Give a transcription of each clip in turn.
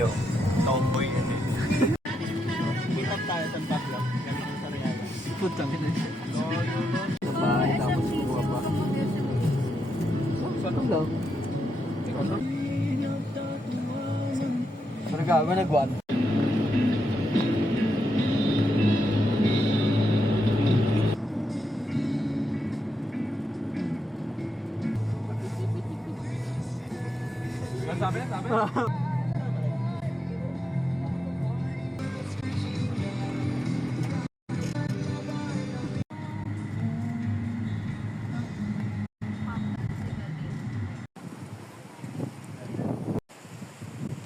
Leo. Tomboy kasi. Meet up tayo sa backlog. Ganito sa Reala. Putang ina siya. Sa bahay tapos buha pa. Saan lang? Ikaw na? Pero gago nag-one. Sabi.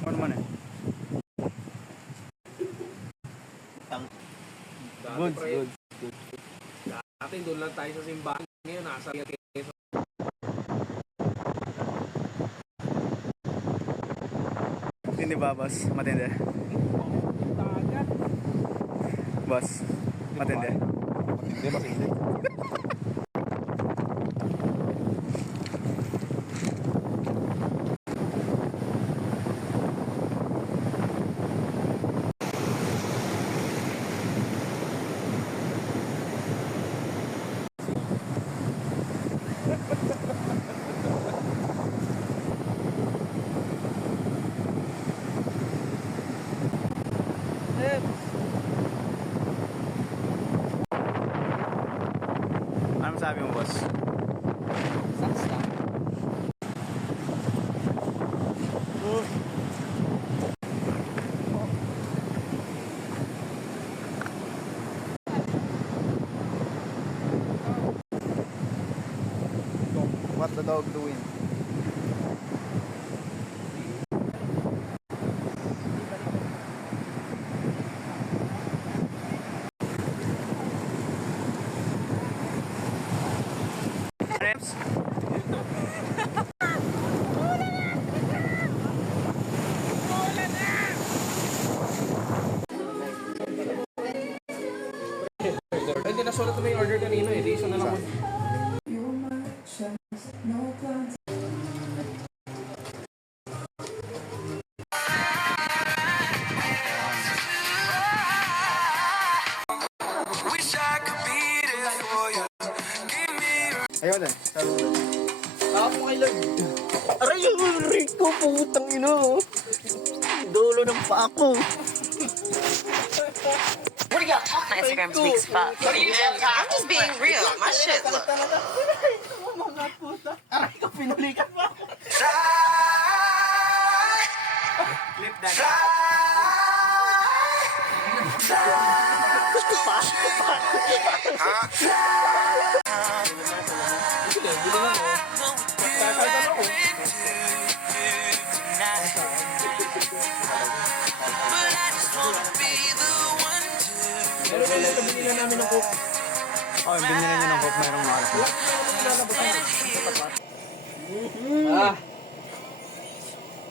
Ano man eh? Good. Dati doon lang tayo sa simbahan. Ngayon nasa Hindi ba, boss? Matindi. dagat. Boss, matindi. Matindi. Ano sabi mo, boss? Sucks lang. What the dog doing? Reps? Hindi nasulat mo yung order kanina eh. Di isa na lang mo. Ayun eh. Tama mo kay Lord. Aray yung rig ko, putang ina. Dolo ng pa ako. What do y'all talk? My Instagram's weak as fuck. I'm just being real. My shit look. Mga puta. Aray ko, pinuli ka pa. Clip that. Binili namin ng coke. Oh, yung binili nyo ng coke, mayroong oras.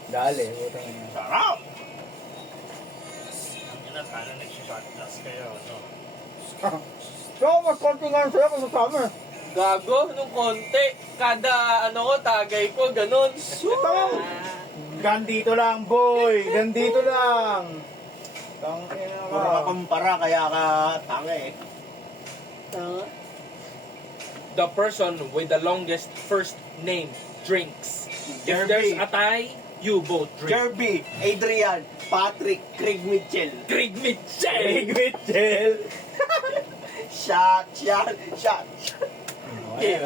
Dali, putang ina. Sarap! Ang ina, sana nag-shotglass kayo, no? So, mas konti nga sa'yo kung kasama. Gago, nung konti. Kada ko, tagay ko, ganun. Gandito lang, boy! Gandito lang! Tangina ka. Puro ka kumpara, kaya ka tanga eh. The person with the longest first name drinks. If there's a tie, you both drink. Jerby, Adrian, Patrick, Craig Mitchell. Craig Mitchell! Mitchell! Shot!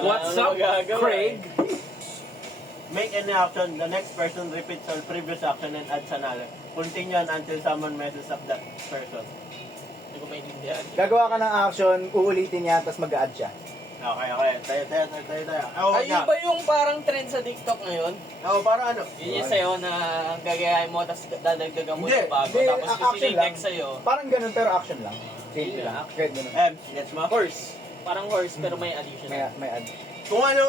What's up, Craig? Make any action, the next person repeats all previous action and adds another. Continue on until someone messes up that person. Hindi ko maintindihan. Gagawa ka ng action, uulitin niya, tapos mag-add siya. Okay. Tayo. Oh, Ayun ba yung parang trend sa TikTok ngayon? Oh, para ano? Yun yung sa'yo na gagayahin mo, tapos dadagdagan mo Hindi, yung bago. Hindi, Tapos action susunod lang. next sa'yo. Parang ganun, pero action lang. Simple Yeah. lang. Kahit ganun. Gets mo? Horse. Parang horse, pero may addition. May add. Kung ano,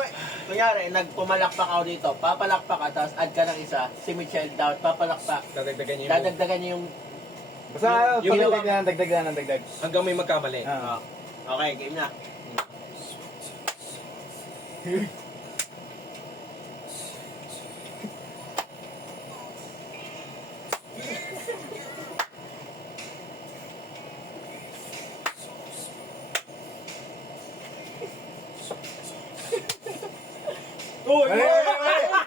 kunyari, nagpumalakpak ako dito, papalakpak ka, tapos add ka ng isa, si Michelle down, papalakpak. Dadagdagan niya yung Dadagdagan niya yung... Basta, yung- dagdag ng dagdag. hanggang may magkamali. Ah. Okay, game na. Uy!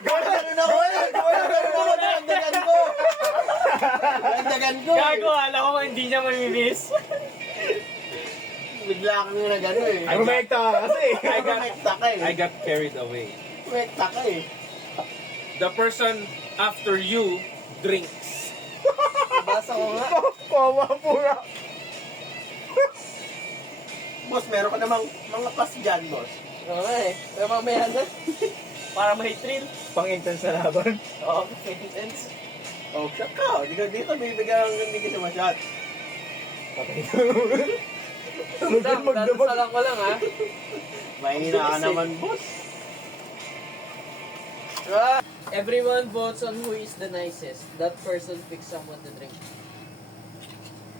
Ganun ako eh! Ganun ako! Nandagan ko! Nandagan ko! Gago, alam ko hindi niya mamimiss. Bigla kang na gano'n eh. Ay, rumekta ka kasi. Rumekta ka eh. I got carried away. Rumekta ka eh. The person after you drinks. Basa ko nga. Kawa pura. Boss, meron ka namang mga pas dyan, boss. Oo nga eh. Pero mamaya na. Para may thrill. Pang-intense na laban. Oo, may intense. Oh, shot ka. Dito bibigyan ng hindi ka sumasyat. Dam, dadasalan ko lang ha. Mahina ka naman, boss. Everyone votes on who is the nicest. That person picks someone to drink.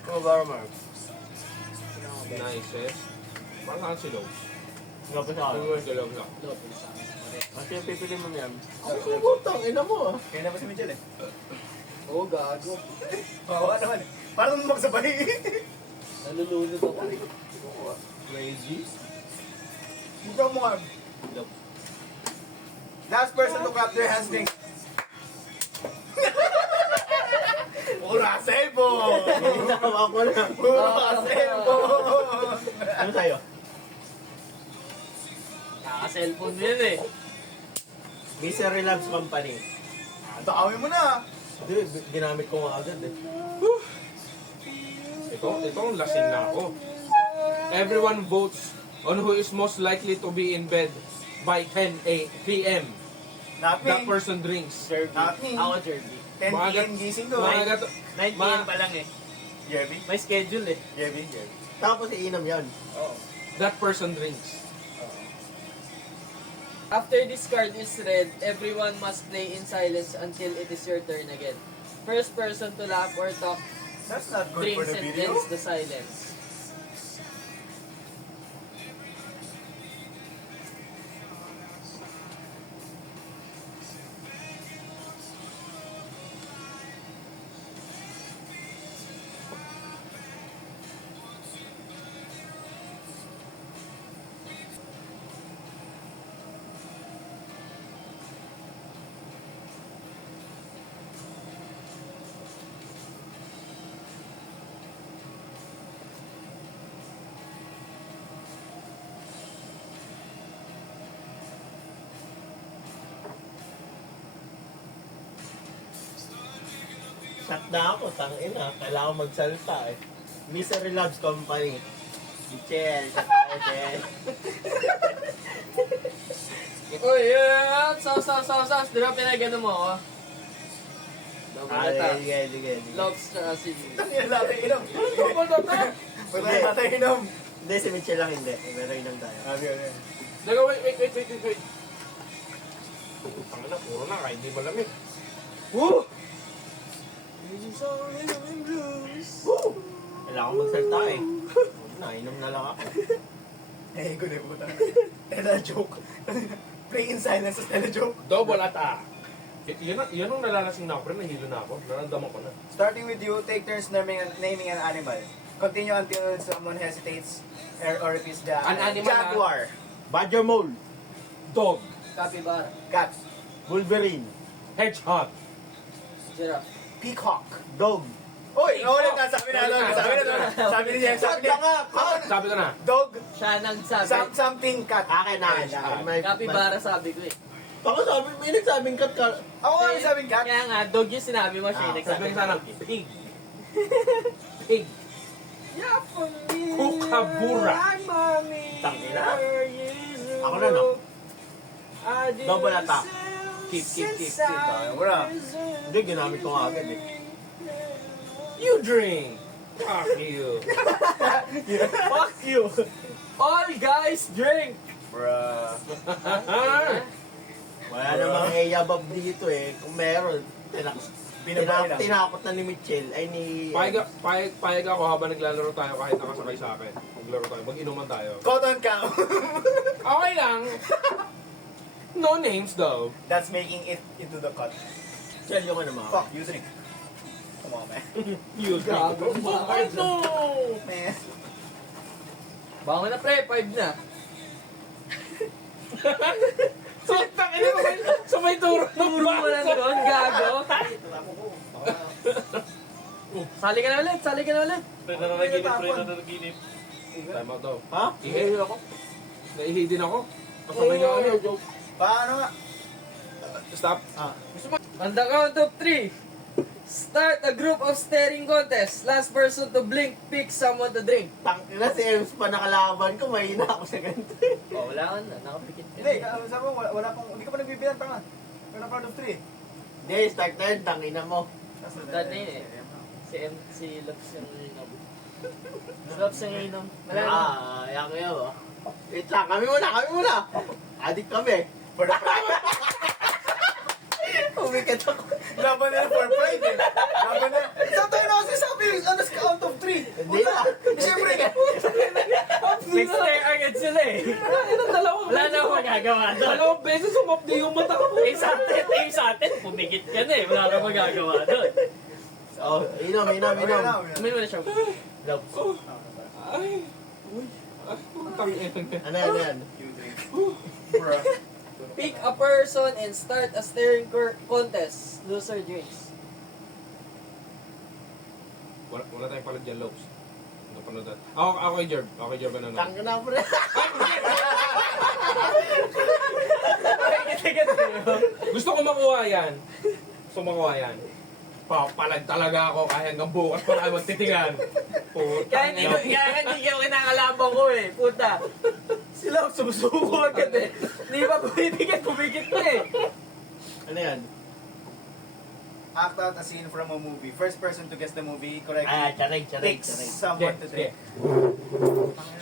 Ano ba, Mark? Nicest. Parang si Lobes. Tapos ako. Ang galaw na. Lopin sa akin. Kasi yung pipili mo niyan. Ako kumutang, ina mo ah. Kaya na ba si Mitchell eh? Oo, gago. Kawa naman eh. Parang magsabay. Nalulunod ako. Crazy. Buka mo nga. Last person to clap their hands drink. Pura sebo! Tama ko na. Pura sebo! Ano sa'yo? Kaka-cellphone mo yun eh. Misery Labs Company. Takawin mo na. Hindi, ginamit ko nga agad eh. Itong lasing na ako. Everyone votes on who is most likely to be in bed by 10 p.m. Not That me. person drinks. Not me. Ako, Jerby. 10 Mga p.m. gising ko. 9 p.m. pa lang eh. Jerby? May schedule eh. Jerby? Tapos iinom yan. That person drinks. After this card is read, everyone must play in silence until it is your turn again. First person to laugh or talk That's not good for drinks the and video. ends the silence. Shut na ako, tangina. Kailangan magsalita eh. Misery Labs Company. Michelle, shut tayo, Michelle. Uy, yeah! Sauce. Di ba pinagano mo ako? Damalata. Sige. Lobs tsaka si... Yan natin inom. Wala natin inom. Hindi, si Michelle lang hindi. Pero inom tayo. Daga, wait. Ang na, puro na, kahit di malamig. Woo! Kailangan magsalita eh. Nainom na lang ako. Eh, good eh, puta. Tela joke. Play in silence sa tela joke. Double ata. Yan ang nalalasing na ako, pero nahilo na ako. Naramdaman ko na. Starting with you, take turns naming an animal. Continue until someone hesitates or repeats the An animal. Jaguar. Badger Mole. Dog. Capybara. Cat. Wolverine. Hedgehog. Giraffe. Peacock. Dog. Oy, ulit na, sabi na. Sabi ni Jeff, sabi niya. Sabi ko na. Dog, Siya nagsabi. something cat. Akin na. Capybara sabi ko eh. Ako sabi, may nagsabing kat ka. Ako nga yung sabing cat. Kaya nga, dog yung sinabi mo siya yung Sabi nagsabi. ko sana, pig. Pig. Kukabura. Tangina. Ako na no. Double attack. Keep. Ayaw mo na. Hindi, ginamit ko nga agad eh. You drink. Fuck you. Fuck you! All guys drink! Bruh. Wala namang A-above dito eh. Kung meron, tinakot na ni Mitchell, ay ni... Payag ako habang naglalaro tayo kahit nakasakay sa akin. Maglaro tayo, mag-inuman tayo. Cotton cow. Okay lang. No names though. That's making it into the cut. Mitchell, yung ano mga. Fuck, you drink. Come on, man. You Gago. Oh no! Man. Bangon na pre, 5 na. Sa may turo ng Turo mo lang baso. doon, gago. Sali ka na ulit, sali ka na ulit. Pre na naginip. Time out daw. Ha? Ihi ako. Naihi din ako. Kasabay nga kami. Paano nga? Stop. On the count of 3, start a group of staring contest. Last person to blink, pick someone to drink. Tangina si Ems pa nakalaban ko, mahina ako sa ganito. Oh, wala ka na, nakapikit ka. Hindi, sabi mo, wala pang, hindi ka pa nagbibilang tanga. Pero part of 3. Hindi, start na yun, tangina mo. Dati eh. Si Lops yung inom. Si Lops yung inom. Wala na. Yan kayo. Wait lang, kami muna. Adik kami. For the pride. Umikat ako. Laban nila for pride eh. Laban nila. Saan tayo na kasi sabi yung ano sa count of 3? Hindi na. Siyempre, Next day agad sila eh. Wala na akong magagawa doon. Dalawang beses umapdi yung mata ko. Sa atin, pumikit ka na eh. Wala kang magagawa doon. Oh, inom. Umin mo na siya. Lops. Ay. Uy. Ay, putang ina. Ano yan? Bruh. Pick a person and start a staring contest. Loser drinks. Wala tayong pala dyan, Lopes. Napanood natin. Ako kay Jerb. Ako kay Jerb na Tangina mo na. Gusto ko makuha yan. Papalag talaga ako kaya hanggang bukas pa naman titigan. Kaya hindi ka kinakalaban ko eh. Puta. Sila sumusuko agad eh. Hindi ba pumikit na eh. Ano yan? Act out a scene from a movie. First person to guess the movie correctly. Charig. Picks someone to drink.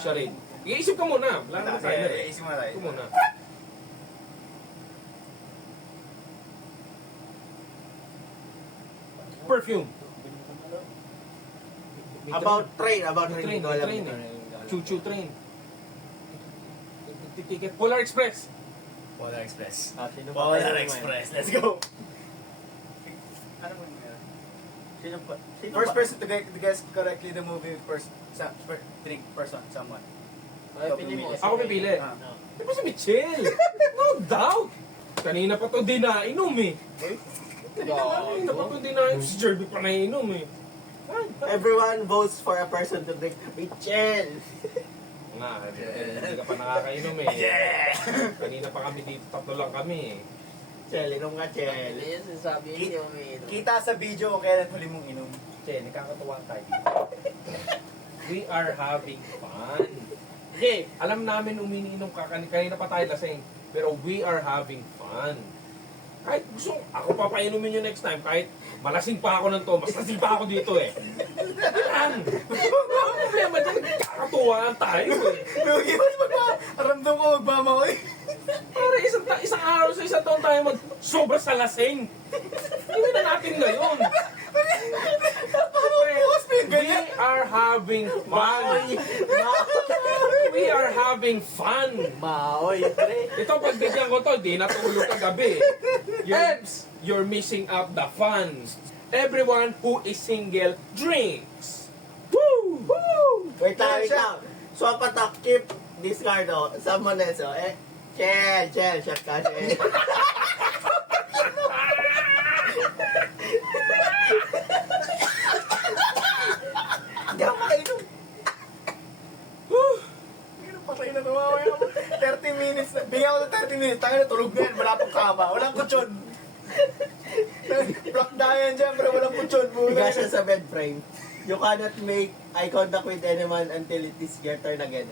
Siya rin. Iisip ka muna. Wala naman tayo. Isip mo na tayo. Ito muna. Perfume. About train. Train. Train eh. Choo-choo train. Ticket. Polar Express. Polar Express. Sino pa Polar tayo Express. Let's go. Ano mo yun? Sino pa? First person to guess correctly the movie drink person, someone. Ay, pili mo. Ako pipili. Ah. Di ba si Michelle? No doubt. Kanina pa to di nainom eh. Kanina pa to di nainom. Si Jerby pa nainom eh. Everyone votes for a person to drink. Michelle! Nga, hindi ka pa nakakainom eh. Kanina pa kami dito, tatlo lang kami eh. Chell, inom ka, Chell. Ano yun, sinasabi yun, hindi mo umiinom. Kita sa video kung kailan huli mong inom. Che, nakakatuwa tayo dito. We are having fun. Okay. Alam namin uminiinom ka, kanina pa tayo lasing. Pero we are having fun. Kahit gusto, ako papainumin nyo next time. Kahit malasing pa ako ng to, mas lasing pa ako dito eh. Yan! Ang problema dyan, kakatuwaan tayo eh. Lugi mas ramdam ko magbama ko eh. Para isang araw sa isang taon tayo mag-sobra sa lasing. Hindi na natin ngayon. We are having fun. We are having fun. Maoy, pre. Ito, pag bigyan ko to, di natulog kagabi. You're missing out the fun. Everyone who is single drinks. Woo! Woo! Wait lang. Swap attack, keep discard, oh. Someone else, oh. Chell, shot ka, Chell. Hindi ako makainom. Patay na tumawa ako. 30 minutes na. Bigyan ko na 30 minutes. Tangin na tulog na yan. Wala pong kama. Walang kutsyon. Block na yan dyan pero walang kutsyon. Higa siya sa bed frame. You cannot make eye contact with anyone until it is your turn again.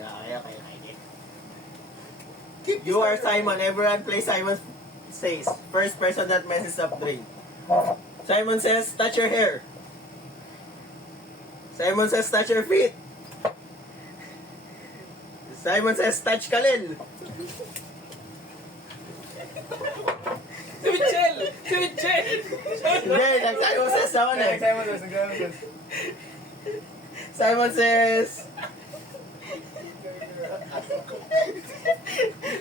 Okay. You are Simon. Everyone play Simon says. First person that messes up drink. Simon says, touch your hair. Simon says, touch your feet. Simon says, touch Kalil. Si Michelle! Si Michelle! Hindi, Simon says naman eh. Simon says...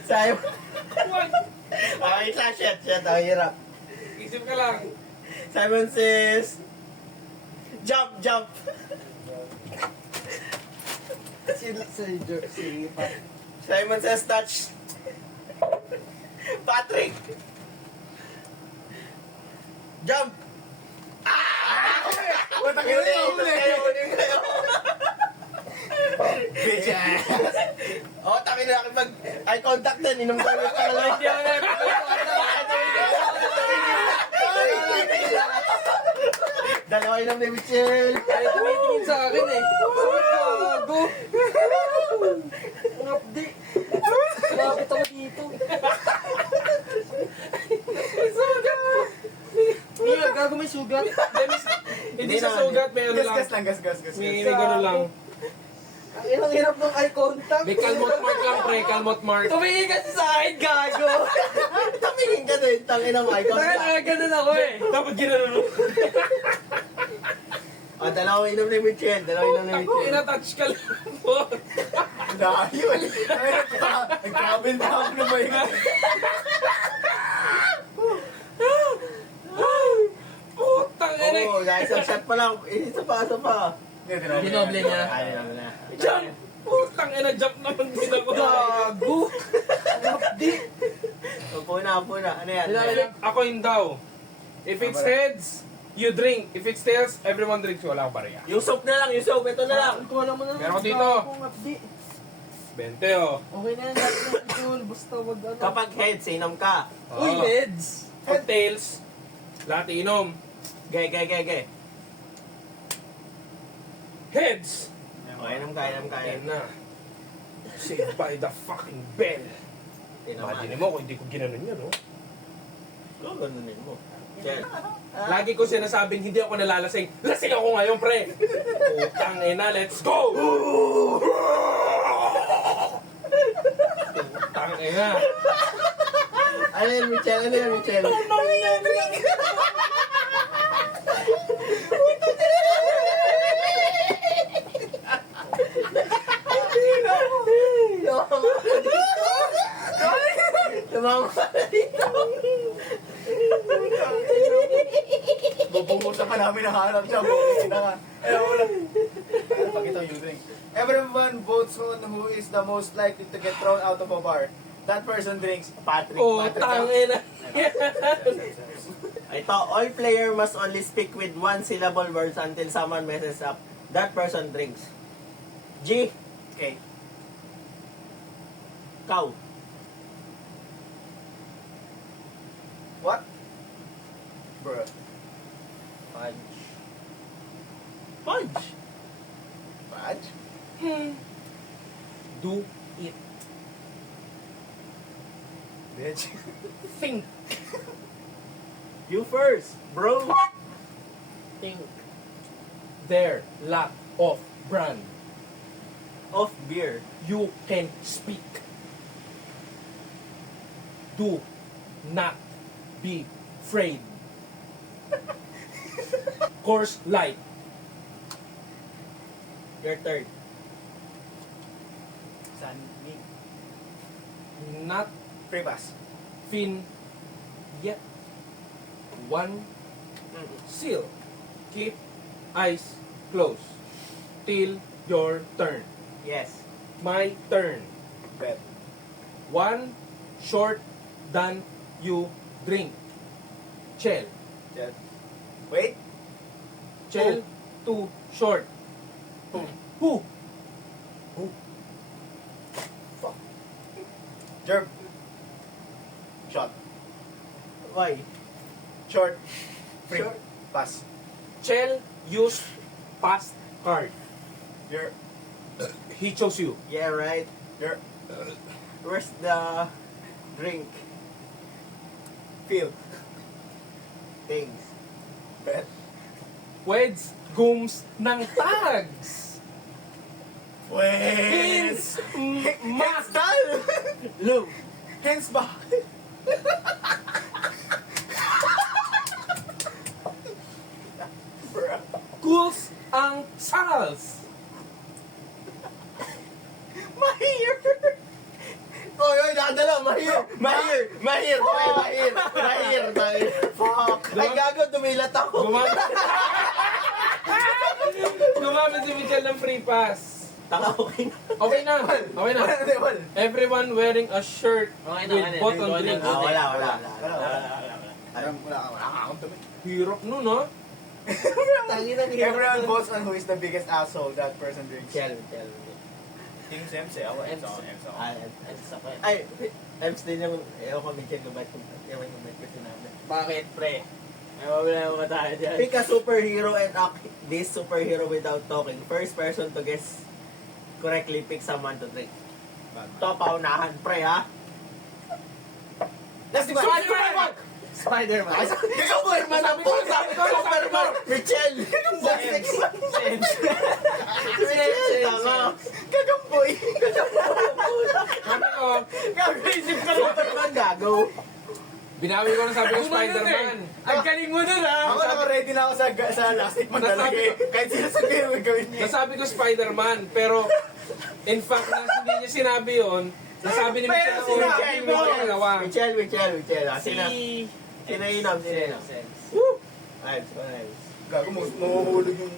Simon... What? Okay, shit. Ang hirap. Isip ka lang. Simon says... Jump. Simon says touch. Patrick! Jump! Puta kayo na yung Kayo. Bitch. Oh, takin na pag eye contact din, inom ko ulit ka lang. Hindi ako na. Dalawa inom ni Michelle. Ay, tumitingin sa akin eh. Gago. Ang updi. Lapit ako dito. Iya, gago may sugat. Hindi sa sugat, may ano lang. Gas lang, gas. May gano'n lang. Ang hirap ng eye contact. May kalmot mark lang, pre. Kalmot mark. Tumingin kasi sa akin, gago. Tumingin ka din, tangin ang eye contact. Ganun ako eh. Dapat ginano. Oh, dalawa inom ni Michelle, Ina-touch ka lang po. Layo. Nagkabin na ako na ba yun? Putang ina. Oo, guys, ang shot pa lang. Isa pa. Dinoble niya. Ayun na. Jump! Putang ina, jump naman din ako. Gago. Ang updi. Upo na. Ano yan? Ako yun daw. If it's heads, you drink. If it's tails, everyone drinks. Wala akong bariya. Yung soap na lang, Ito na lang. Ikaw naman na. Meron ko dito. Ang updi. 20 oh. Okay na yan. Idol. Basta wag ano. Kapag heads, inom ka. Uy, Oo. heads. Pag tails, lahat inom. Gay. Heads! Okay, inom ka. Ayun na. Saved by the fucking bell. Imagine mo kung hindi ko ginanon yun, no? Oo, ganunin mo. Chel. Lagi ko sinasabing hindi ako nalalasing. Lasing ako ngayon, pre! Putang ina, let's go! Putang ina. Ano yan, Michelle? Tumama ka dito. Bubungusan pa namin ang hanap siya. Bubungusin na nga. Ayaw wala. Pakita yung drink. Everyone votes on who is the most likely to get thrown out of a bar. That person drinks Patrick. Putang ina. Ito, all player must only speak with one syllable words until someone messes up. That person drinks. G. Okay. Cow. What? Bruh. Fudge. Fudge. Fudge? Do it. Bitch. Think. You first, bro. Think. Their lack of brand. Of beer. You can speak. Do not be afraid. Course light. Your turn. San me. Not Free pass. fin yet. One seal. Keep eyes closed. Till your turn. Yes. My turn. Bet. One short than you drink. Chell. Jet. Wait. Chell. Too short. Who? Fuck. Jerb. Shot. Why? Short. Free. Short. Pass. Chell used past card. You're. He chose you. Yeah, right. You're. Where's the drink? Feel. Things. Bet. Weds gums ng tags. Hens. Mas Dal. Lou. Hens ba? Bruh. cools ang sals. Mahir! Oy, nakadala, mahir! Fuck! Ay, gago, dumilat ako. Gumamit si Michelle ng free pass. Taka, okay na. Okay na. Okay na. Wala. Everyone wearing a shirt Okay na, with okay na. button Wala, drinks. Wala. Wala akong dumi. Hirap nun, ha? Tangina Everyone votes on who is the biggest asshole that person drinks. Chel. Team Sem, say ako. Ems. Ay, Ems din yung, ewan ko, Michelle, gabay ko sinabi. Bakit, pre? May wala mo tayo dyan. Pick a superhero and act this superhero without talking. First person to guess correctly pick someone to drink. Ito, paunahan, pre, ha? Let's go! Spider-Man! Spider-Man. Superman ang po! Superman! Michelle! Michelle, tama. Kagamboy! Sabi ko, Kakaisip ka lang. Superman, gago. binawi ko na sabi ko Spider-Man. Ang galing mo dun, ha? Ako naka-ready na ako sa last week talaga eh. Kahit sino sabihin mo gawin niya. Nasabi ko Spider-Man, pero in fact, hindi niya sinabi yun. Nasabi ni Pero Michelle, sinabi hindi mo. ko ginawa. Michelle. Si... Sinainom. Woo! Ayos. Gago, mahuhulog yung...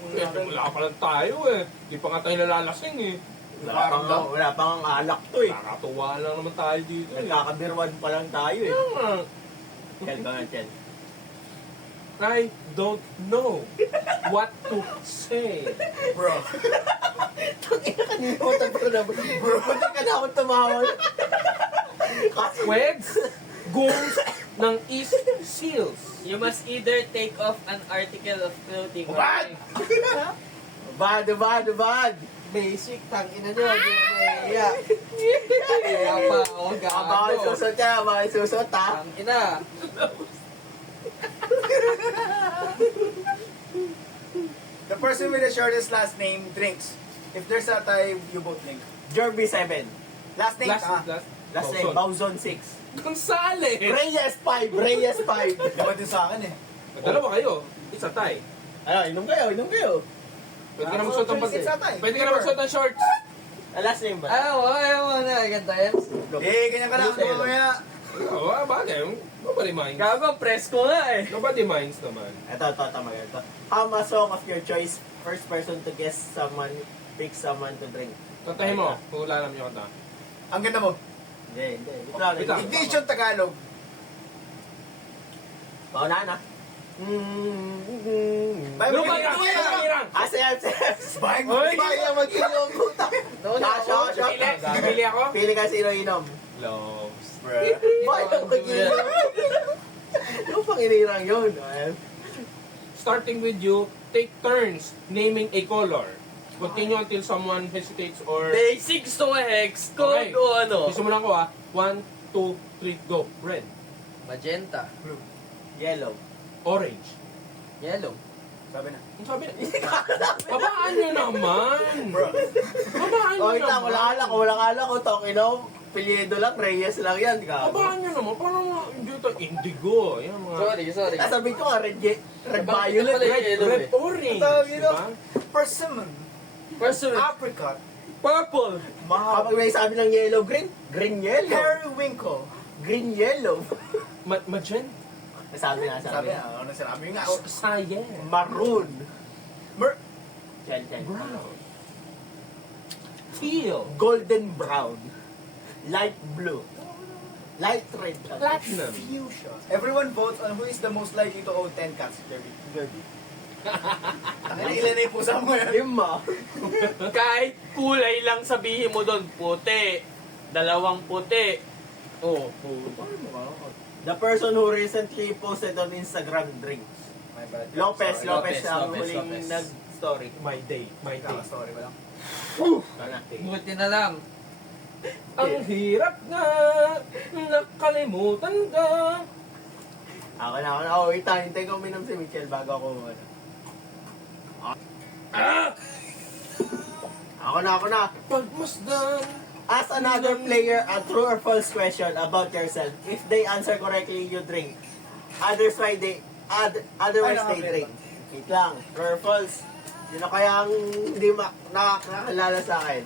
Wala pa lang tayo eh. Di pa nga tayo nalalasing eh. Wala pang alak to eh. Nakakatuwa lang naman tayo dito eh. Nagkakabirwan pa lang tayo eh. Kaya nga, Chel ka nga, Chel. I don't know what to say. Bro. Kanimutan pa na. Bro, hindi ka na ako tumawag. Swegs, goons ng East Seals. You must either take off an article of clothing or... Bad! Bad. Basic, tangina nyo. Hindi mo mahiya. Kaya pa, oh, Bawal susot ka, bawal susot ha. Ang ina. The person with the shortest last name drinks. If there's a tie, you both drink. Jorby 7. Last name, Last name, Bauzon 6. Gonzales! Reyes 5. Diba din sa akin eh. Dalawa kayo. It's a tie. Ano, inom kayo. Pwede ka na magsuot ng It's a tie. Pwede ka na magsuot ng shorts. Last name ba? Ayaw mo na. Ganda yan. Eh, ganyan ka lang. Mamaya. Oo, bagay. Nobody minds. Gago, presko nga eh. Nobody minds naman. Ito, tama ito. Hum a song of your choice. First person to guess someone, pick someone to drink. Tantahin mo, kung wala naman yung kanta. Ang ganda mo. Hindi. Wait lang. Edition Tagalog. Paunahan na. Bye, Grupo bye, Irang! bye, bye. Grupo Irang! Asep. Bye, Oy! Baya mag-inom puta. Shot. Pili ako? Pili ka sino inom. Loves. Baya mag-inom. Yung panginirang yun. Starting with you, take turns naming a color. Continue until someone hesitates or... Basics to a hex code o ano? Simulan ko 1, 2, 3, go. Red. Magenta. Yellow. Orange. Yellow. Sabi na. Ang sabi na... Babaan nyo naman! Babaan nyo Oh, ito, naman! walang alak ko. Tokino, Piliedo lang, Reyes lang yan. Babaan nyo naman! Parang hindi ito indigo. Yan mga... Sorry. Sabi ko nga, red Bakit violet. pala Red, yellow red, eh? orange. Tawag yun, Diba? Persimmon. Person. Apricot. Purple. Kapag may sabi ng yellow, green yellow. Periwinkle. Green yellow. Magenta. Sabi na. Sabi na. Ano sinabi nga? Cyan. Maroon. Chel. Brown. Teal. Golden brown. Light blue. Light red. Platinum. Fuchsia. Everyone votes on who is the most likely to own 10 cats. Derby. Ilan na yung pusa mo yan? Ima. Kahit kulay lang sabihin mo doon, puti. 2 puti. Oh, The person who recently posted on Instagram drinks. Lopez ang huling nag-story. My day. Story ko lang. buti na lang. Ang hirap na nakalimutan ka. Ako na. Oh, hintay ko uminom si Michelle bago ako Ako na. Pagmasdan. Ask another player a true or false question about yourself. If they answer correctly, you drink. Otherwise, they drink. Wait lang. True or false? Yun na kayang hindi nakakalala sa akin.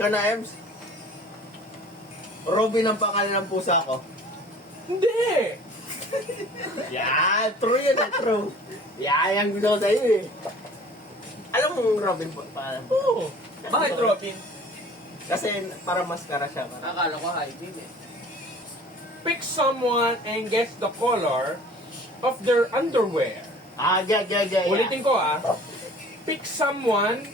Ikaw na, Ems? Robin ang pangalan ng pusa ko. Hindi. True yun. True. Yan, gusto ko sa'yo eh. Alam mo Robin po, pa, Oo. Bakit Robin? kasi para maskara siya. Akala ko high beam eh. Pick someone and guess the color of their underwear. Yeah. Ulitin ko Pick someone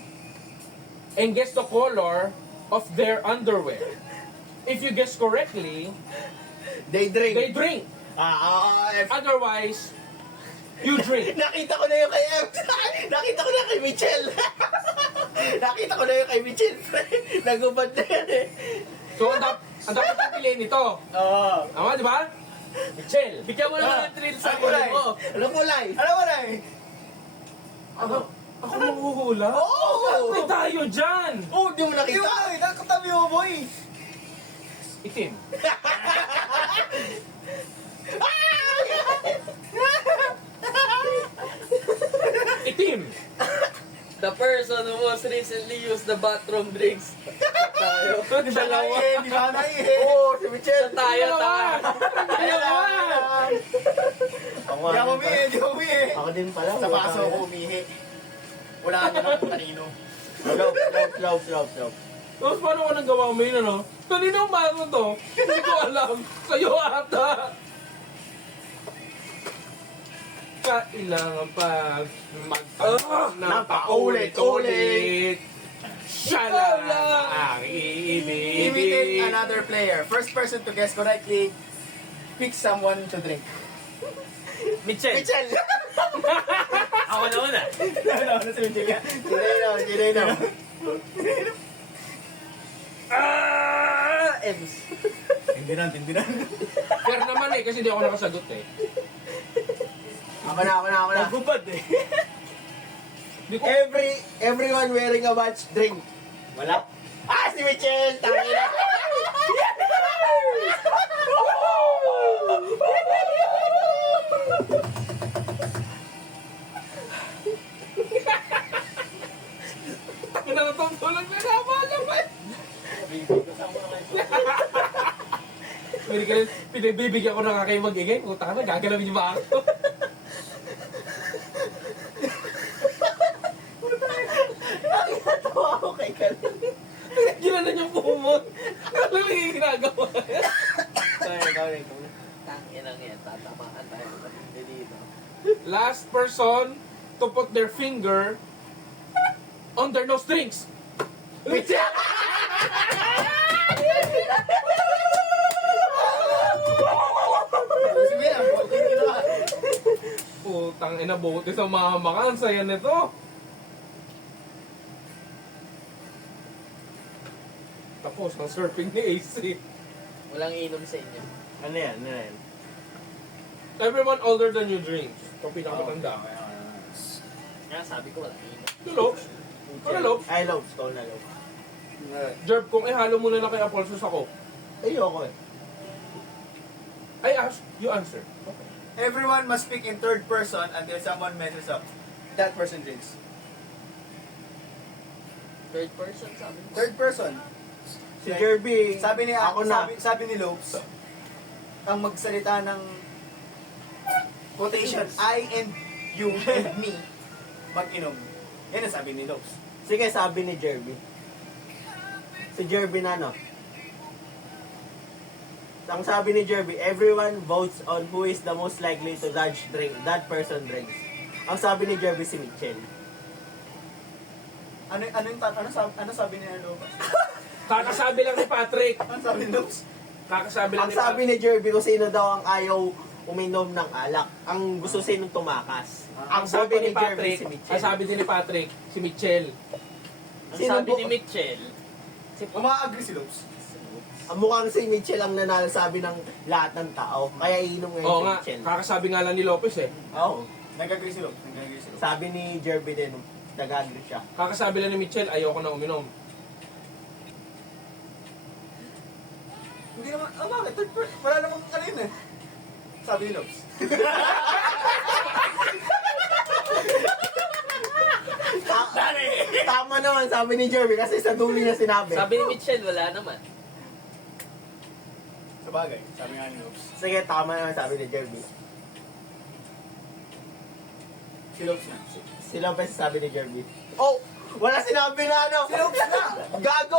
and guess the color of their underwear. If you guess correctly, They drink. they drink. Otherwise, you drink. Nakita ko na yung kay Em. Nakita ko na kay Michelle. Nakita ko na yung kay Michelle. Nagubad na yan eh. So, ang dapat pipiliin nito. Oo. Tama, di ba? Michelle. Bigyan mo naman ng thrill sa Ano kulay? mo. Anong kulay? Ano ba na eh? Ako manghuhula? Oo! May tayo dyan. Oh, di mo Di nakita. ba eh? Nakatabi mo, boy. Itim. Itim. The person who was recently used the bathroom drinks. Tayo. Di ba na eh? Di ba na eh? Oo, si Michelle. Tayo. Di ako umihi, di ako umihi. Ako din pala. Sa paso ako umihi. Wala ka na kung kanino. Slow. Tapos paano ko nang gawa mo yun, ano? Kanina umaso to. Hindi ko alam. Sa'yo ata. Kailangan pa magtanong ng paulit-ulit. Siya lang ang Imitate iibig. another player. First person to guess correctly, pick someone to drink. Michelle. Ako na una. Ano si Michelle? Ginay na. Ems. Tindinan. Pero naman kasi hindi ako nakasagot eh. Ako na. Nagubad eh. Hindi ko... Everyone wearing a watch, drink. Wala. Si Michelle! Tangin na. Pinatutulog na naman. Pinibibigyan ko na kayo mag-igay. Puta ka na, gagalawin niyo ba ako? Natawa ako kay Kalin. Ginanan yung pumot. Ano lang yung ginagawa? Tangin lang yan. Tatamaan tayo. Matindi dito. Last person to put their finger on their nose strings. Sige lang, okay na. Putang ina, buti sa mama ka. Ang saya nito. Tapos, ang surfing ni AC. Walang inom sa inyo. Ano yan? Everyone older than you drinks. Ito pinakamatanda. Nga sabi ko walang inom. Tulog. Ano, Lopes? Ay, Lopes. Call na Lopes. Jerb, kung ihalo muna na kay Apolsos ako. Ayoko eh. I ask, you answer. Okay. Everyone must speak in third person until someone messes up. That person drinks. Third person sabi ko. Third person. Si Jerby. Sabi ni ako na. Sabi ni Lopes, ang magsalita ng quotation, I and you and me, mag-inom. Yan ang sabi ni Lopes. Sige, sabi ni Jerby. Si Jerby na no. Ang sabi ni Jerby, everyone votes on who is the most likely to judge drink. That person drinks. Ang sabi ni Jerby si Mitchell. Ano sabi ni Lopes? Kakasabi lang ni Patrick. Ano sabi ni Lopes? Kakasabi lang Ang ni sabi ni Jerby kung sino daw ang ayaw uminom ng alak. Ang gusto sinong tumakas. Ang sabi ni Patrick, si ang Mitchell. sabi din ni Patrick, si Mitchell. Ang Sino sabi po- ni Mitchell, Uma-agree si Lopes. Ang mukhang si Mitchell ang nanalo sabi ng lahat ng tao. Kaya inom ngayon Oo si nga, Mitchell. kakasabi nga lang ni Lopez eh. Oo. Nag-agree si Lopes. Sabi ni Jerby din, nag-agree siya. Kakasabi lang ni Mitchell, ayoko na uminom. Hindi naman, bakit? Third person. Wala namang kanina eh. Sabi ni Lopes. Tama naman, sabi ni Jerby kasi sa dulo niya sinabi. sabi ni Mitchell, wala naman. Sa bagay, sabi nga ni Lopes. Sige, tama naman sabi ni Jerby. Si Lopes na. Si Lopez sabi ni Jerby. Oh! Wala sinabi na ano! Si Lopes na! Gago!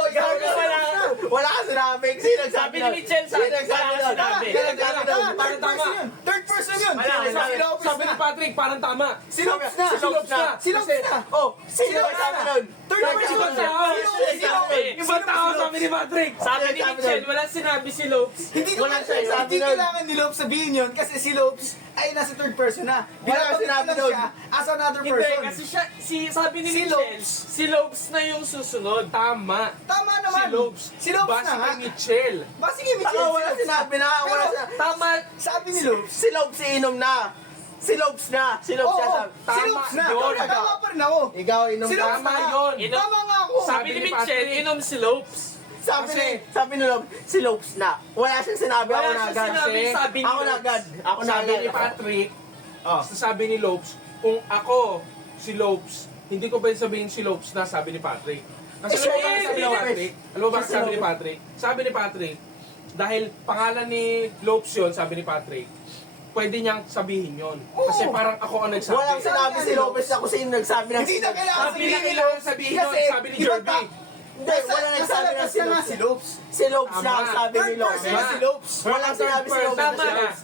Wala ka sinabi! Sino nagsabi Sabi ni nun? Mitchell, Sino nagsabi wala nun? sinabi. Sino nagsabi nun? Parang tama. Third person yun! Wala, Si wala. Lopes Sabi ni na! Patrick, parang tama. Si Lopes na! Si Lopes na! Si Lopes na! Oh! Sino nagsabi nun? Third person Ibang na! tao. Si Lopes! Ibang tao sabi ni Patrick. Sabi ni Mitchell, wala sinabi si Lopes. Hindi ko Wala lang siya sabi hindi nun. kailangan ni Lopes sabihin yun kasi si Lopes ay nasa third person na. Wala Binabanggit sinabi lang nun. siya as another Hindi, person. kasi siya, sabi ni Si Mitchell, Lopes. si Lopes na yung susunod. Tama. Tama naman. Si Lopes. Si Lopes Base na nga. kay Mitchell. Ba, sige, Mitchell. Taka, wala si Lopes sinabi na! Wala Pero, sinabi! Tama, sabi ni Lopes. Si Lopes inom na! Si Lopes na! Si Lopes Oo, siya sabi. si Tama Lopes na. yun. Tama pa rin ako. Ikaw inom Si ka. Lopes Tama na. yun. Tama nga ako. sabi ni ni Mitchell, Patrick. inom si Lopes. Sabi ni Lopes, si Lopes na. Wala siyang sinabi. Wala Ako na siya agad. sinabi, Kasi sabi ni Ako na Lopes. agad. Ako na Sabi ni agad. Patrick, Oh. sabi ni Lopes, kung ako si Lopes, hindi ko pwede sabihin si Lopes na sabi ni Patrick. Kasi Eh, siya alam mo yun, ba sabi si ni Lopez. Patrick? Alam mo ba Siya si sabi ni Lopez. Patrick? Sabi ni Patrick, dahil pangalan ni Lopes yun, sabi ni Patrick, pwede niyang sabihin yun. Kasi Oo. parang ako ang nagsabi. Walang sinabi si Lopez na kung sino nagsabi ng Hindi na kailangan Sabi na kailangan sabihin yun, sabi ni ibang Jerby. Hindi, wala nagsabi na si na nga Lopez. si Lopes. Si Lopes na ang Tama. sabi ni Third Lopez. person na si Lopes. Walang sinabi si Lopez na Tama. si Lopes.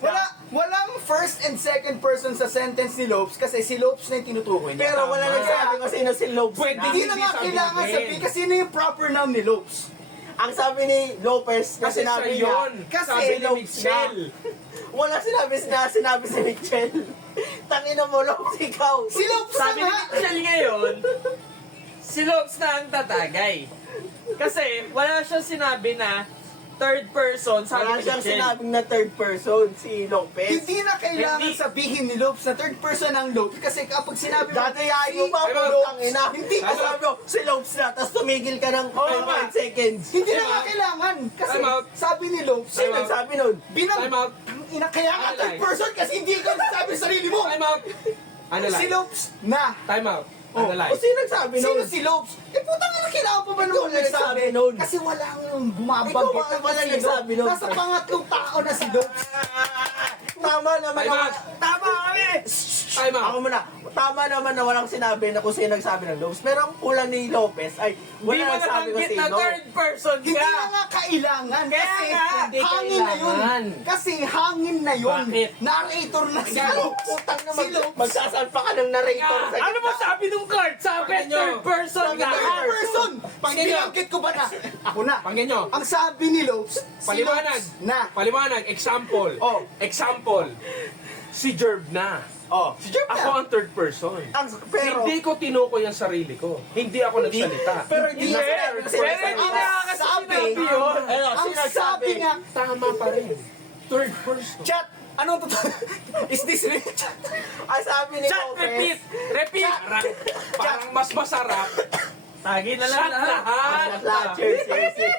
Walang first and second person sa sentence ni Lopes kasi si Lopes na yung tinutukoy niya. Pero wala Tama. nagsabi kung sino si Lopes Pwede na. Hindi na Hindi nga sabi kailangan ni sabihin kasi sino yung proper noun ni Lopes. Ang sabi ni Lopez na Kasi sinabi siya niya, yun. Kasi Sabi ni Lopes Michelle. wala sinabi si Mitchell. Tangina mo, Lopes, ikaw. Si Lopes Sabi na ni nga. Mitchell ngayon, si Lopes na ang tatagay. Kasi wala siyang sinabi na third person, sabi Wala ni siyang Mitchell. sinabing na third person, si Lopez. Hindi na kailangan Hindi. sabihin ni Lopes na third person ang Lopes kasi kapag sinabi mo Dadayain mo pa, Ay, putang ina. Hindi Kasi sabi mo, si Lopes na, tapos tumigil ka ng 5 seconds. hindi na nga kailangan kasi Time out. sabi ni Lopes Sino nagsabi nun? Time out. Ina, kaya nga third Analyze. person kasi hindi ka nagsabi sa sarili mo. Time out. Analyze. Si Lopes na. Time out. O Analyze. sino nagsabi nun? Sino si Lopes? Eh putang ina, kailangan pa ba Ikaw naman nagsabi nagsabi nun. Kasi wala nang bumabanggit Ikaw na ang wala sino. nagsabi nun. Nasa pangatlong tao na si Lopes. Tama naman Time na out. tama kami! Time out. Ako muna. Tama naman na walang sinabi na kung sino nagsabi ng Lopez. Pero ang kulang ni Lopez ay Hindi wala mo nagsabi kung nabanggit na sino. third person Hindi ka. na nga kailangan kasi nga, hindi hangin na yun. kailangan. Kasi hangin na yun. Bakit? Narrator na si Ano? Lopes. Putang na Si Lopes. magsasalpa ka ng narrator sa Ano ba sabi nung card? Sabi Pakinggan nyo. third person ka. Third person. Pag Sino? binanggit ko ba na? Ako na. Pakinggan nyo. Ang sabi ni Lopes, si Paliwanag. Lopes na. Paliwanag. Example. Oh. Example. Si Jerb na. Oh, si Jerp Ako na. ang third person. Pero, Hindi ko tinukoy ang sarili ko. Hindi ako nagsalita. pero hindi Hindi. nga Pero hindi na kasi Sabi, sinabi yun. Ano, ang sino sabi nga, Tama pa rin. Third person. chat, anong totoo? Is this real chat? ang sabi ni Chat, Lopez, repeat. Repeat. Parang mas masarap. Tagi na lang Shot lahat. Cheers.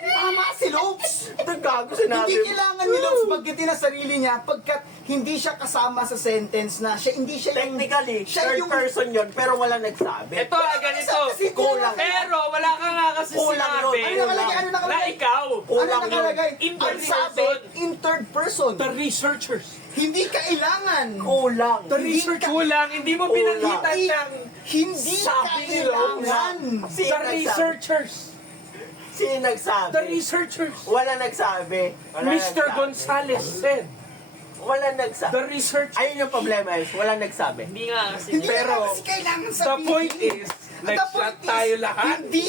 Tama si Lopes. Ito gago sinabi. Hindi kailangan ni Lopes banggitin ang sarili niya pagkat hindi siya kasama sa sentence na siya hindi siya yung Technically, siya third yung person yun, pero wala nagsabi. Ito, ganito. Kasi Kulang. Pero wala ka nga kasi Kulang sinabi yun. Ano nakalagay? Ano na nakalagay? ikaw. Ano Kulang yun. nakalagay? In Ang third sabi, person. in third person. The researchers. Hindi kailangan. Kulang. Hindi ka- Kulang. Hindi mo Kulang. pinanggitan ng... Hindi Sabi ni Lopes. kailangan. Sino The nagsabi? researchers. Sino nagsabi? The researchers. Wala nagsabi. Wala Mr. nagsabi. Gonzales said. Wala nagsabi. The research. Ayun yung problema is, wala nagsabi. Hindi nga kasi. Hindi Pero, naman kasi kailangan The sabihin. point is, The nag-shot point is, tayo lahat. Hindi.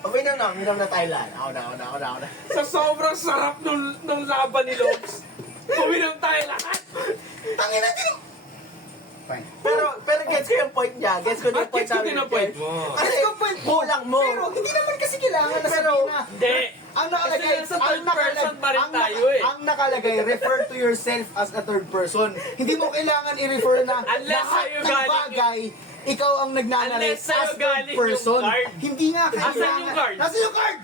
Okay na, minam na tayo lahat. Ako na. Sa sobrang sarap nung laban ni Lopes, uminom tayo lahat. Tangin natin. Fine. Pero gets ko yung point niya. Gets ko yung At point gets ko namin. din ang point mo. Kasi Gets ko point mo. kulang mo. Pero hindi naman kasi kailangan na Pero, sabihin na. Hindi. Ang nakalagay, Kasi nasa third person pa rin tayo eh. ang nakalagay, refer to yourself as a third person. Hindi mo kailangan i-refer na Unless lahat sa'yo ng galing bagay, ikaw ang nagnanarate Unless sa'yo as third galing yung person. card. Hindi nga kailangan. Asan yung card? Nasaan yung card?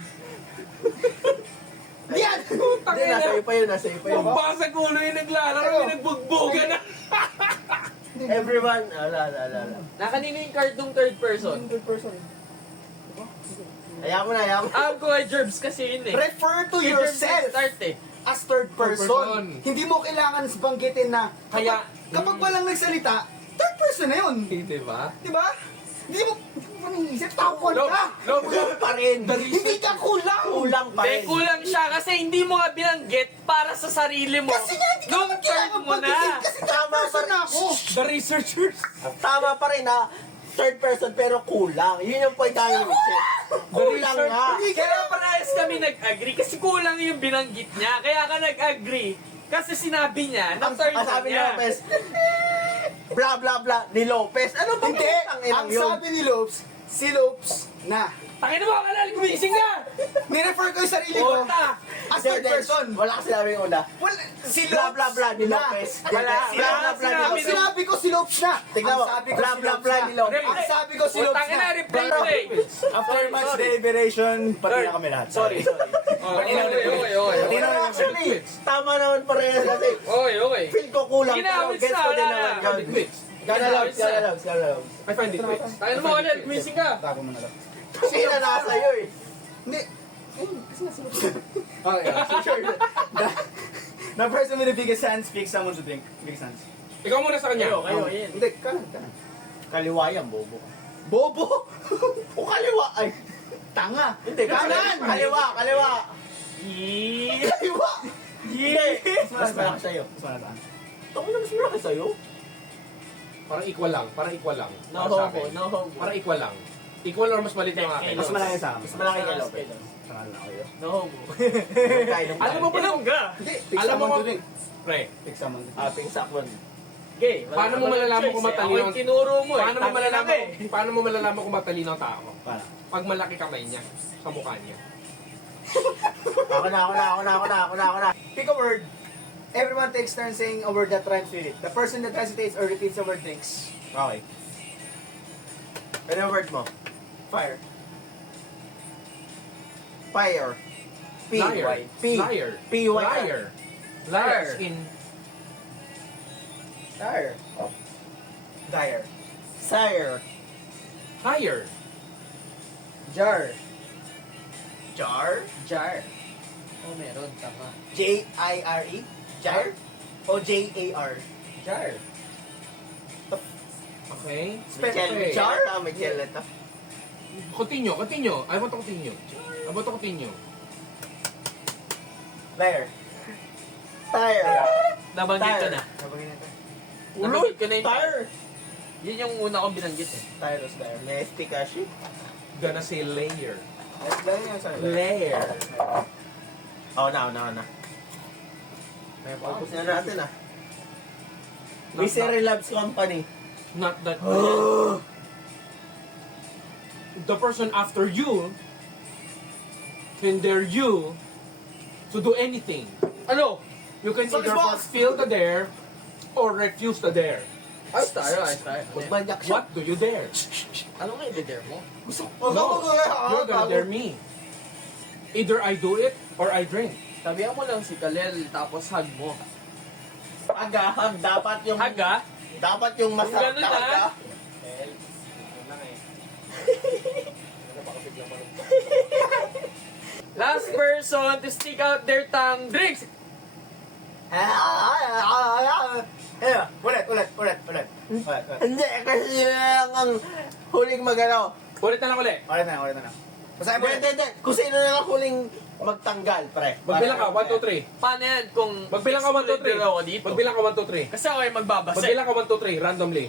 Yan! Hindi, nasa iyo pa yun. Magbasag ulo yung naglalaro, Ano? yung nagbugbogan na. Everyone, ala. Nakanino yung card ng third person? Third person. Ayaw mo na. Alam ko kay Jerbs kasi yun eh. Refer to Kay Jerbs yourself start eh. as third person. person. Hindi mo kailangan banggitin na Kaya, kapag walang nagsalita, third person na yun. Di ba? Di ba? Hindi mo maniisip, takot ka. Kulang pa rin. Hindi ka kulang. Kulang pa Hindi, rin. kulang siya kasi hindi mo nga binanggit para sa sarili mo. Kasi nga, hindi ka Nung naman turn kailangan mo na. pag-isip kasi third person na ako. The researchers. Tama pa rin ha. Third person pero kulang. Yun yung point namin. Kulang nga. Kaya parehas kami nag-agree kasi kulang yung binanggit niya. Kaya ka nag-agree kasi sinabi niya na third Ang sabi ni niya. Lopez, bla bla bla ni Lopez. Ano ba Hindi, ang sabi ni Lopes, si Lopes na. Tangin mo, kanal, gumising ka! Nirefer ko yung sarili ko Puta! as third person. Wala kasi namin yung una. Well, si Bla Lopes bla bla ni na. Lopez. Wala. Bla bla bla ni Ang Lopez. sinabi ko si Lopes na. Tignan mo, Ang sabi ko bla, si bla, Lopes bla na. ni Lopez. Ang sabi ko si Lopes Tangin na, na. replay mo eh. After much deliberation, pati na kami lahat. Sorry, sorry. Pati na kami Actually, tama naman parehas kasi. Okay. Feel ko kulang pero Ginawit gets na, ko din wala naman na. yun. Quits. Gala Lobs. I find it quits. Tangin mo, kanal, gumising ka! Tago mo na lang. Sino na sa'yo eh? Hindi. Okay, sure. The person with the biggest hands picks someone to drink. Biggest hands. Ikaw muna sa kanya. Kayo, yun. Hindi, kanan. Kaliwa yan, bobo. Bobo! O kaliwa, ay. Tanga! Hindi, kanan. Kaliwa. Kaliwa. Hindi. Mas malaki sa'yo. Mas malaki. Ako na mas malaki sa'yo. Parang equal lang. No Para sa homo, akin. no homo. Parang equal lang. Equal or mas maliit yung akin? Mas malaki sa akin. Mas malaki kay Lopez. Sa kanan ako yun. No homo. Alam mo ba Inom ka! Hindi, pick Alam mo someone ba? to drink. Pre, Pick someone to drink. Ating sakon. Okay, Paano mo malalaman kung matalino? Ako yung tinuro mo eh. paano mo Tangin na malalaman? ka eh. Paano mo malalaman kung matalino ang tao? Para. Pag malaki kamay niya sa mukha niya. Ako na. Pick a word. Everyone takes turns saying a word that rhymes with it. The person that hesitates or repeats the word thinks. Okay. Ano yung word mo? Fire. Fire. P. Liar. P. Liar. P. Y. Liar. Liar. In Dire. Dire. Sire. higher. Jar. Jar. Jar. Oh, meron. Tama. J-I-R-E? Jar? O J-A-R? Jar. Okay. Michel. Okay. Jar? Michel ito. Continue. I want to continue. Liar. Tire. Nabanggit ko na. Nabagay na ito. Nabanggit ko na yung Tire. Yun yung una kong binanggit eh. Tyrus, dire. Nasty kashi. Gonna say layer. Dahil nga sa Layer. Oo na. Focus na natin ah. Misery Labs Company. Not that. The person after you can dare you to do anything. Ano? You can So, either boss. fulfill the dare or refuse the dare. Ayos tayo. Magbanyak siya. What do you dare? Ano nga i-dare mo? You're gonna dare me. Either I do it or I drink. Sabihan mo lang si Kalel, tapos hug mo. Hag. Dapat yung... Haga? Dapat yung masarap Ganun na na. hag. Last person to stick out their tongue, drinks! Ulit. Hindi, kasi lang ang huling magano. Ulit na lang ulit. Ulit na. Basahin mo ulit. Hindi. Kung sino na lang huling magtanggal, pre. Magbilang ka, 1, 2, 3. Paano yan kung Magbilang ka, 1, 2, excluded ako dito? 3. Magbilang ka, 1, 2, 3. Kasi ako ay magbabasa. Magbilang ka, 1, 2, 3. Randomly.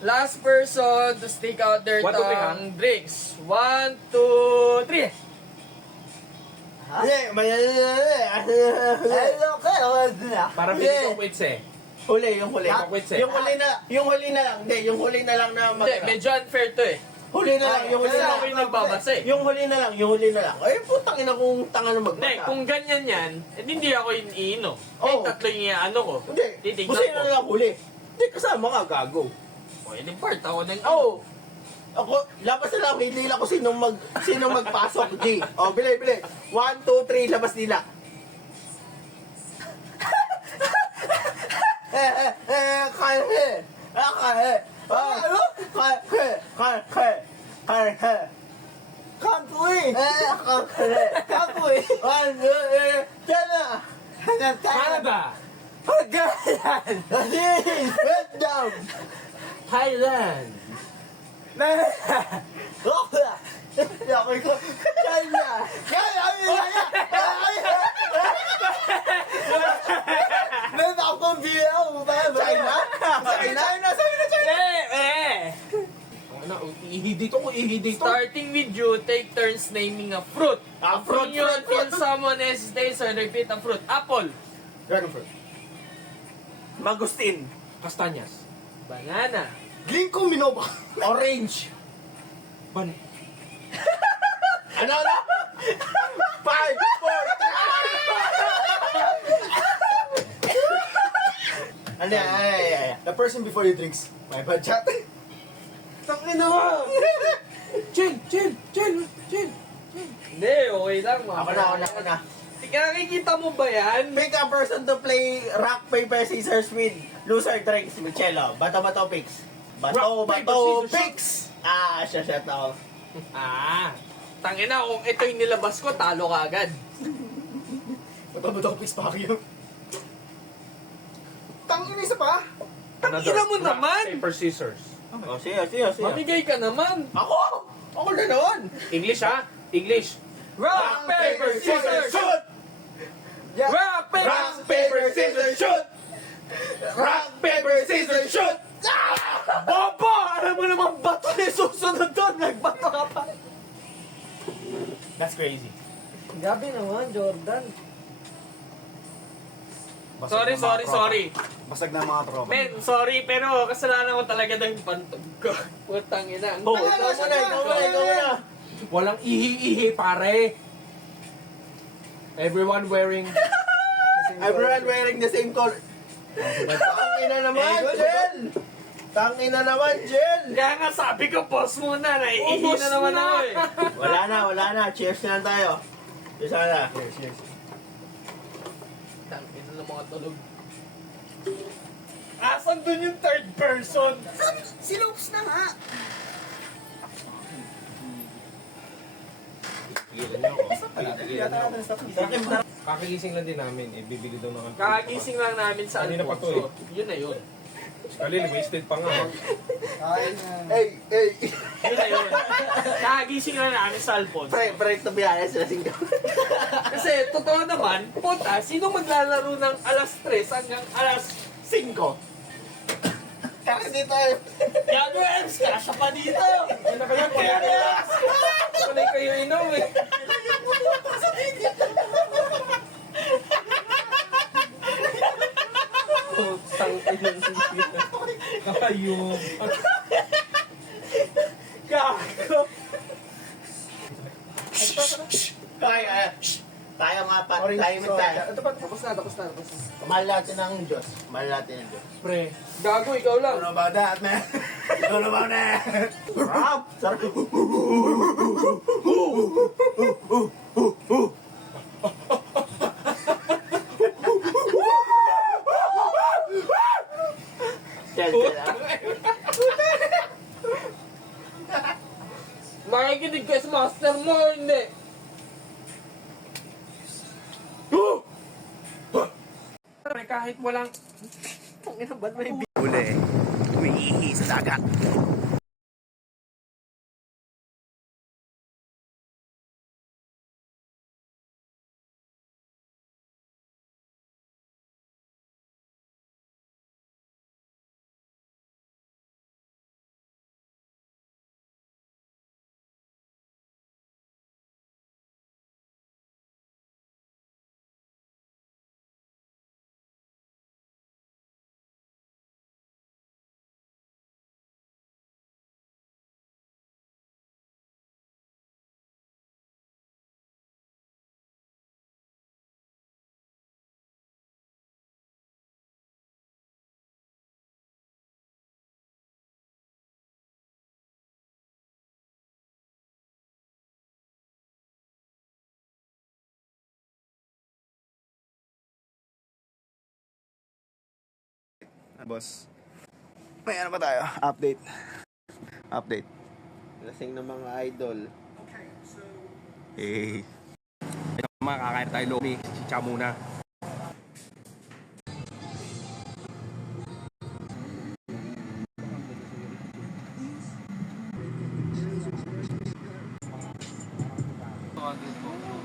Last person to stick out their 1, 2, 3, tongue, drinks. 1, 2, 3. Hindi, Para Hindi. hindi ko quits eh. Huli. Yung huli na lang. Hindi, yung huli na lang na Hindi, medyo unfair to eh. Huli na lang, yung huli Kasi na ako lang. yung nagbabasa eh. Yung huli na lang. Ay, putang ina kung tanga na Hindi, magbasa. kung ganyan yan, hindi ako yung iino. Eh, Oo. tatlo yung ano ko. Hindi, Titignan kung sino ko. na lang huli. Hindi, kasama ka, gago. O, hindi part ako ng Oo. Ako, labas na lang, hindi lang ako sinong magpasok, G. O, bili. 1, 2, 3, labas nila. Canada! Vietnam. Thailand. Yakoy ko. China. Men, ako kong bilang. China? China? Ano, ihi dito ko, ihi dito. Starting with you, take turns naming a fruit. A fruit, Continue fruit, until fruit. someone hesitates and repeat a fruit. Apple. Dragon fruit. Magustin. Kastanyas. Banana. Ginkgo biloba. Orange. Ban... Ano? 5, 4, 3. Ano yan? The person before you drinks. My bad chat. Tangina mo! Chill. Hindi, okay lang. Ako na. Nakikita mo ba yan? Pick a person to play rock, paper, scissors with loser drinks. Michelo. Bato, picks. Rock, paper, Bato, scissors, picks. Siya tao. Tangina, kung ito yung nilabas ko, talo ka agad. Bato, please, Pacquiao. Tangin isa pa. Tangina mo naman! Paper, scissors. Oh, siya. Mamigay ka naman! Ako na noon. English ha? English. Rock, paper, scissors! shoot! Rock, paper, Rock, paper, scissors, shoot! Rock, paper, scissors, shoot! Bobo! Alam mo naman bato na yung susunod doon. Nagbato ka pa. That's crazy. Gabi naman, Jordan. Basag Sorry. Basag na mga tropa. Men, sorry, pero kasalanan ko talaga ng pantog ko. Putang ina. Ikaw muna. Walang ihi-ihi, pare. Everyone wearing... Everyone wearing the same color. Tangina naman, Jen! Kaya nga sabi ko, pause muna. Naiihi Ubus na naman na. ako eh. Wala na. Cheers na lang tayo. Cheers na. Cheers. Tangina na mga tulog. Asan dun yung third person? Si Lopes na nga. Tigilan niyo ako. Kakagising lang din namin. Bibili daw ng... Kakagising lang namin sa Kanina pa to Alfonso. Yun na yun. Kalil, wasted pa nga. Hey! Yun na yun. Kakagising lang namin sa Alfonso. Pre, to be honest, lasing ka. Kasi totoo naman, puta, sino maglalaro ng alas 3 hanggang alas 5? Kasi dito eh. Yago Ems, kasya pa dito! Kaya Panay kayo inom eh. Putang ina siya. Kayo. Gago! Tayo nga pa. Orange Tayo soda. tayo. Ito pa, tapos na. Mahal natin ang Diyos. Pre. Gago, ikaw lang. Don't know about that, man. Don't know about that. Sarap! Sarap! Makikinig ka sa master mo, o hindi? Pre, kahit walang... Uli. Umiihi sa dagat. Boss. May ano pa tayo? Update. Lasing ng mga idol. Hey. Ito mga kakain tayo lomi. Chicha muna. content ko.